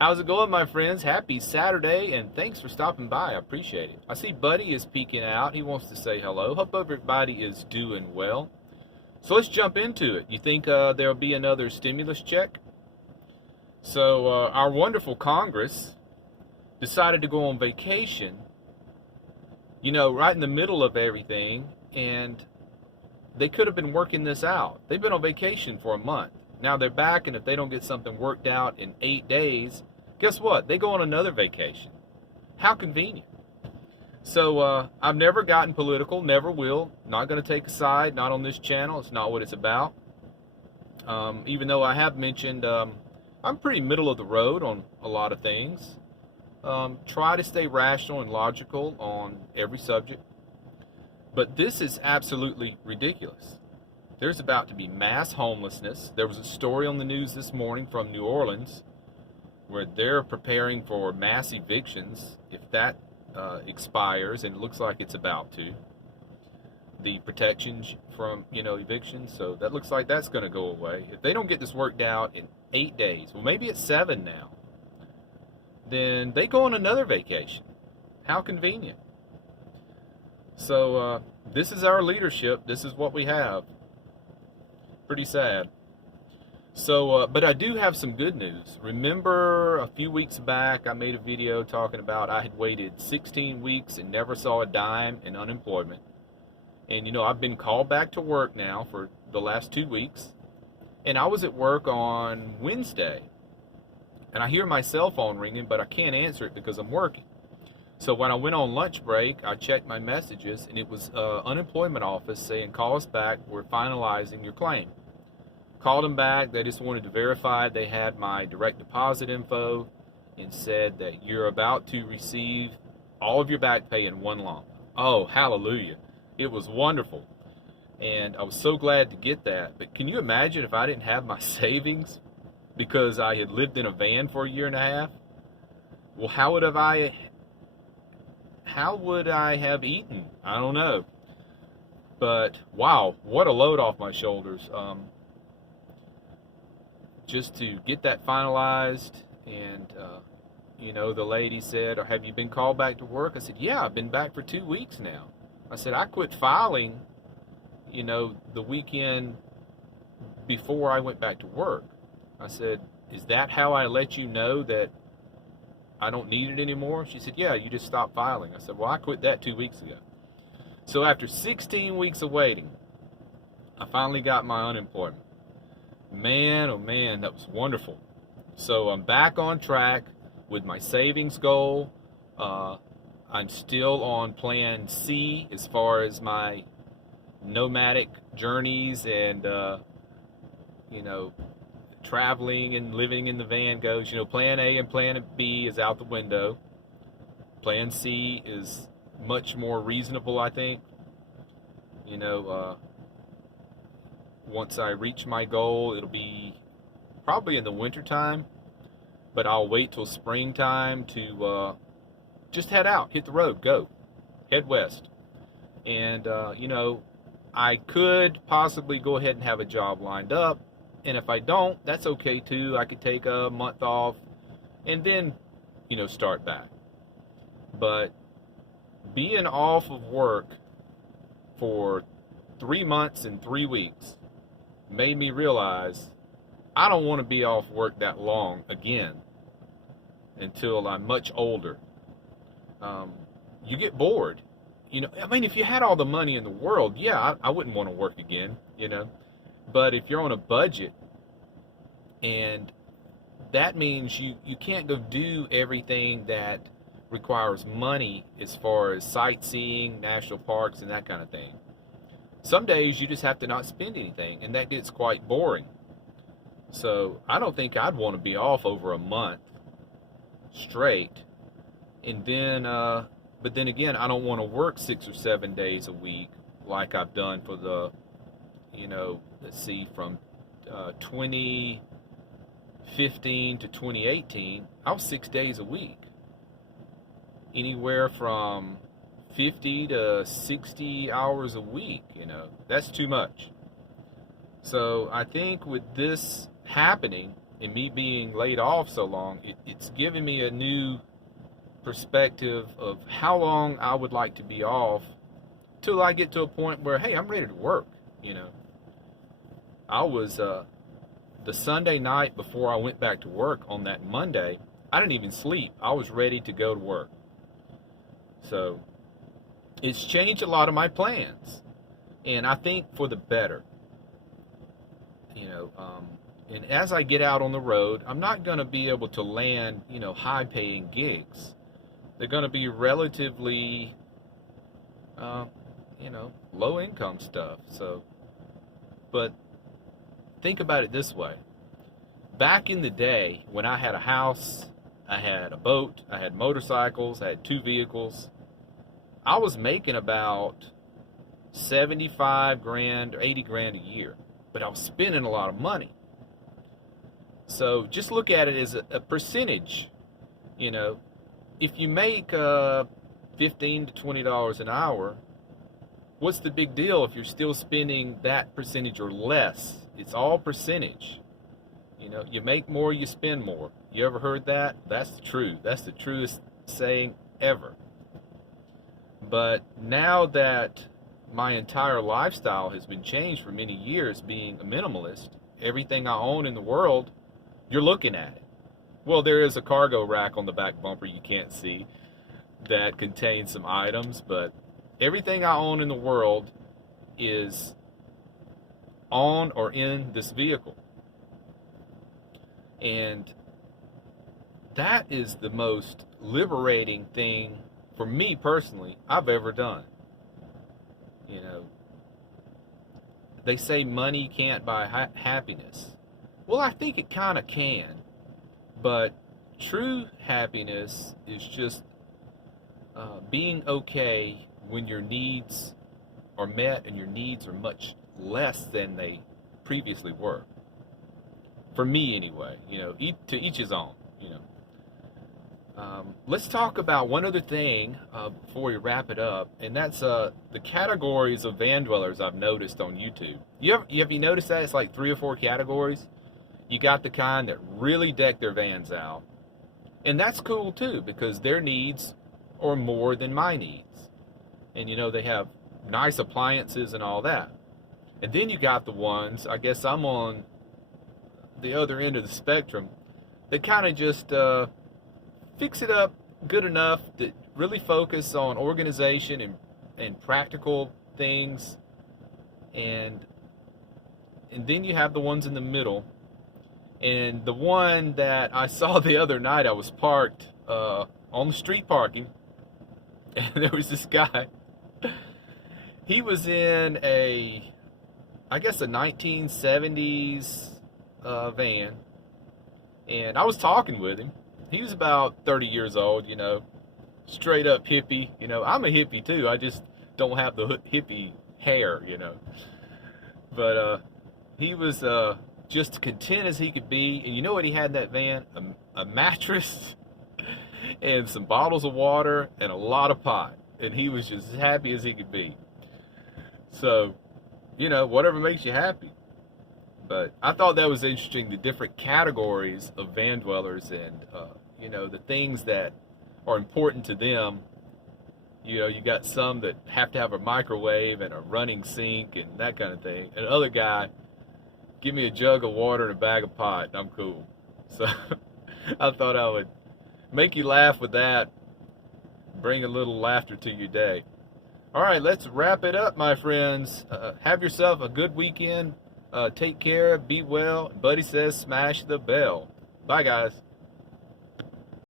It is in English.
How's it going, my friends? Happy Saturday, and thanks for stopping by. I appreciate it. I see Buddy is peeking out. He wants to say hello. Hope everybody is doing well. So let's jump into it. You think there'll be another stimulus check? So our wonderful Congress decided to go on vacation, right in the middle of everything, and they could have been working this out. They've been on vacation for a month. Now they're back, and if they don't get something worked out in 8 days, guess what? They go on another vacation. How convenient. So I've never gotten political, never will. Not going to take a side, not on this channel. It's not what it's about. Even though I have mentioned I'm pretty middle of the road on a lot of things. Try to stay rational and logical on every subject. But this is absolutely ridiculous. There's about to be mass homelessness. There was a story on the news this morning from New Orleans where they're preparing for mass evictions if that expires, and it looks like it's about to. The protections from, evictions, so that looks like that's going to go away. If they don't get this worked out in 8 days, well, maybe it's 7 now, then they go on another vacation. How convenient. So this is our leadership. This is what we have. Pretty sad. So, but I do have some good news. Remember a few weeks back I made a video talking about I had waited 16 weeks and never saw a dime in unemployment. And I've been called back to work now for the last 2 weeks. And I was at work on Wednesday. And I hear my cell phone ringing, but I can't answer it because I'm working. So when I went on lunch break, I checked my messages, and it was unemployment office saying, call us back, we're finalizing your claim. Called them back, they just wanted to verify they had my direct deposit info and said that you're about to receive all of your back pay in one lump. Oh, hallelujah. It was wonderful. And I was so glad to get that. But can you imagine if I didn't have my savings because I had lived in a van for a year and a half? Well, how would I have eaten? I don't know. But wow, what a load off my shoulders. Just to get that finalized, and the lady said, have you been called back to work? I said, yeah, I've been back for 2 weeks now. I said, I quit filing, the weekend before I went back to work. I said, is that how I let you know that I don't need it anymore? She said, yeah, you just stopped filing. I said, well, I quit that 2 weeks ago. So after 16 weeks of waiting, I finally got my unemployment. Man, oh man, that was wonderful. So I'm back on track with my savings goal. I'm still on plan C as far as my nomadic journeys and, traveling and living in the van goes. Plan A and plan B is out the window. Plan C is much more reasonable, I think. Once I reach my goal, it'll be probably in the winter time, but I'll wait till springtime to just head out, hit the road, go, head west. And, I could possibly go ahead and have a job lined up, and if I don't, that's okay too. I could take a month off and then, start back. But being off of work for 3 months and 3 weeks made me realize I don't want to be off work that long again until I'm much older. You get bored. If you had all the money in the world, yeah, I wouldn't want to work again, But if you're on a budget, and that means you can't go do everything that requires money as far as sightseeing, national parks, and that kind of thing. Some days you just have to not spend anything, and that gets quite boring. So I don't think I'd want to be off over a month straight. And then, but then again, I don't want to work 6 or 7 days a week like I've done for the, let's see, from 2015 to 2018, I was 6 days a week. Anywhere from 50 to 60 hours a week, that's too much. So I think with this happening, and me being laid off so long, it's given me a new perspective of how long I would like to be off till I get to a point where, hey, I'm ready to work. You know, I was the Sunday night before I went back to work on that Monday, I didn't even sleep. I was ready to go to work. So it's changed a lot of my plans, and I think for the better. You know, and as I get out on the road, I'm not going to be able to land, you know, high-paying gigs. They're going to be relatively, you know, low-income stuff. So, but think about it this way. Back in the day, when I had a house, I had a boat, I had motorcycles, I had 2 vehicles, I was making about 75 grand or 80 grand a year, but I was spending a lot of money. So just look at it as a percentage. You know, if you make $15 to $20 an hour, what's the big deal if you're still spending that percentage or less? It's all percentage. You know, you make more, you spend more. You ever heard that? That's the truth. That's the truest saying ever. But now that my entire lifestyle has been changed for many years, being a minimalist, everything I own in the world, you're looking at it. Well, there is a cargo rack on the back bumper you can't see that contains some items, but everything I own in the world is on or in this vehicle. And that is the most liberating thing for me personally I've ever done. You know, they say money can't buy happiness. Well, I think it kind of can, but true happiness is just being okay when your needs are met and your needs are much less than they previously were. For me, anyway, you know, to each his own. You know, let's talk about one other thing before we wrap it up, and that's the categories of van dwellers I've noticed on YouTube. Have you noticed that it's like 3 or 4 categories? You got the kind that really deck their vans out, and that's cool too because their needs are more than my needs, and you know they have nice appliances and all that. And then you got the ones, I guess I'm on the other end of the spectrum, that kind of just fix it up good enough, that really focus on organization and practical things, and then you have the ones in the middle. And the one that I saw the other night, I was parked on the street parking, and there was this guy. He was in I guess a 1970s van, and I was talking with him. He was about 30 years old, you know, straight up hippie. You know, I'm a hippie too. I just don't have the hippie hair, you know. But he was just content as he could be. And you know what he had in that van? A mattress and some bottles of water and a lot of pot. And he was just as happy as he could be. So, you know, whatever makes you happy. But I thought that was interesting, the different categories of van dwellers and, you know, the things that are important to them. You know, you got some that have to have a microwave and a running sink and that kind of thing. And another guy, give me a jug of water and a bag of pot, and I'm cool. So I thought I would make you laugh with that, bring a little laughter to your day. All right, let's wrap it up, my friends. Have yourself a good weekend. Take care, be well. Buddy says smash the bell. Bye, guys.